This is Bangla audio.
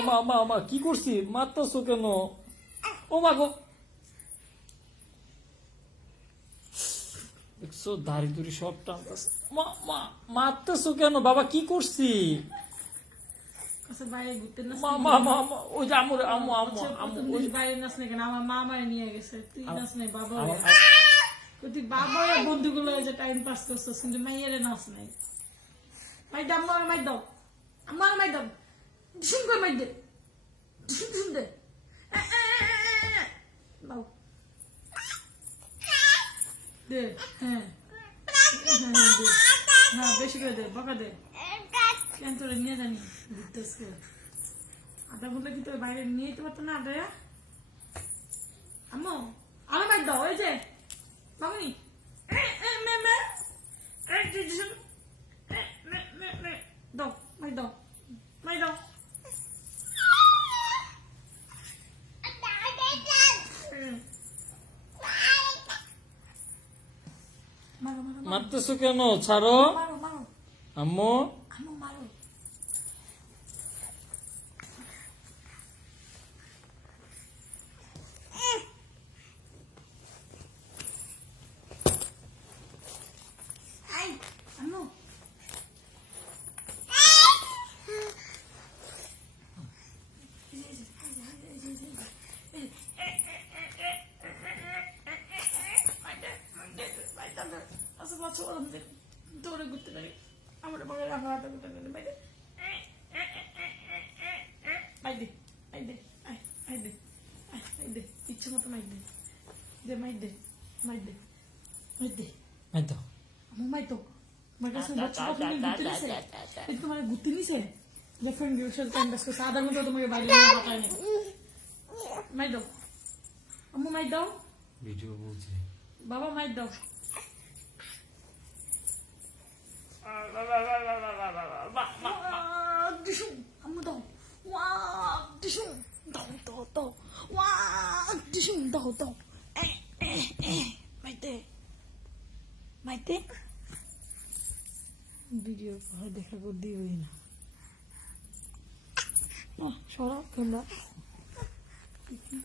মা মা মা কি করছি? মারতেছো কেন? ও মা গো, দেখছো দাড়ি দুড়ি সব টানতেছে। মা মা মারতেছো কেন বাবা? কি করছি? আচ্ছা বাইরে ঘুরতে নাচ মা মা মা মা, ওই যে আম্মু আম্মু আম্মু আম্মু ওই যে বাইরে নাচ না কেন? আমার মা আমারে নিয়ে গেছে, তুই নাচ নাই বাবা। আমার- তুই বাবা বন্ধুগুলো যে টাইম পাস করছিস কিন্তু মাইয়ারে নাচ নাই। মাই দাম মাই দাও, আমার মাই দাও, শুন করে মাই দে, শুন দে, দাও দে, হ্যাঁ হ্যাঁ বেশি করে দে, বকা দে। কেন তোরে নিয়ে জানি ঘুরতেছে আধা ঘন্টা কি তোর বাইরে নিয়ে যেতে পারতো না? আধা আম্মু আমার মাই দাও, ওই যে মামনি দাও, মাই দাও, মাই দাও। মারো মারো মারতেছো কেন? ছাড়ো মারো মারো আম্মু। আম্মু মারো। আই আম্মু দৌড়ে ঘুরতে পারি আমার বড় রাখা হাতে ঘুরতে পারি বাইরে বাইরে বাইরে বাইরে বাইরে ইচ্ছে মতো মাইর দে দে মাইর দে মাইর দে মাইর দে এই তো আমার মাই তো আমার কাছে বাচ্চা ঘুরতে নিছে এই তোমার ঘুরতে নিছে যখন বিউশল টাইম বাস করছে আধা ঘন্টা তোমাকে বাইরে নিয়ে পাঠায় না মাই দাও আম্মু মাই দাও ভিডিও বলছি। বাবা মাই দাও আম্মু দাও দাও দাও দাও দাও দাও মাইতে মাইতে ভিডিও দেখা করে দিই না সরা তোমরা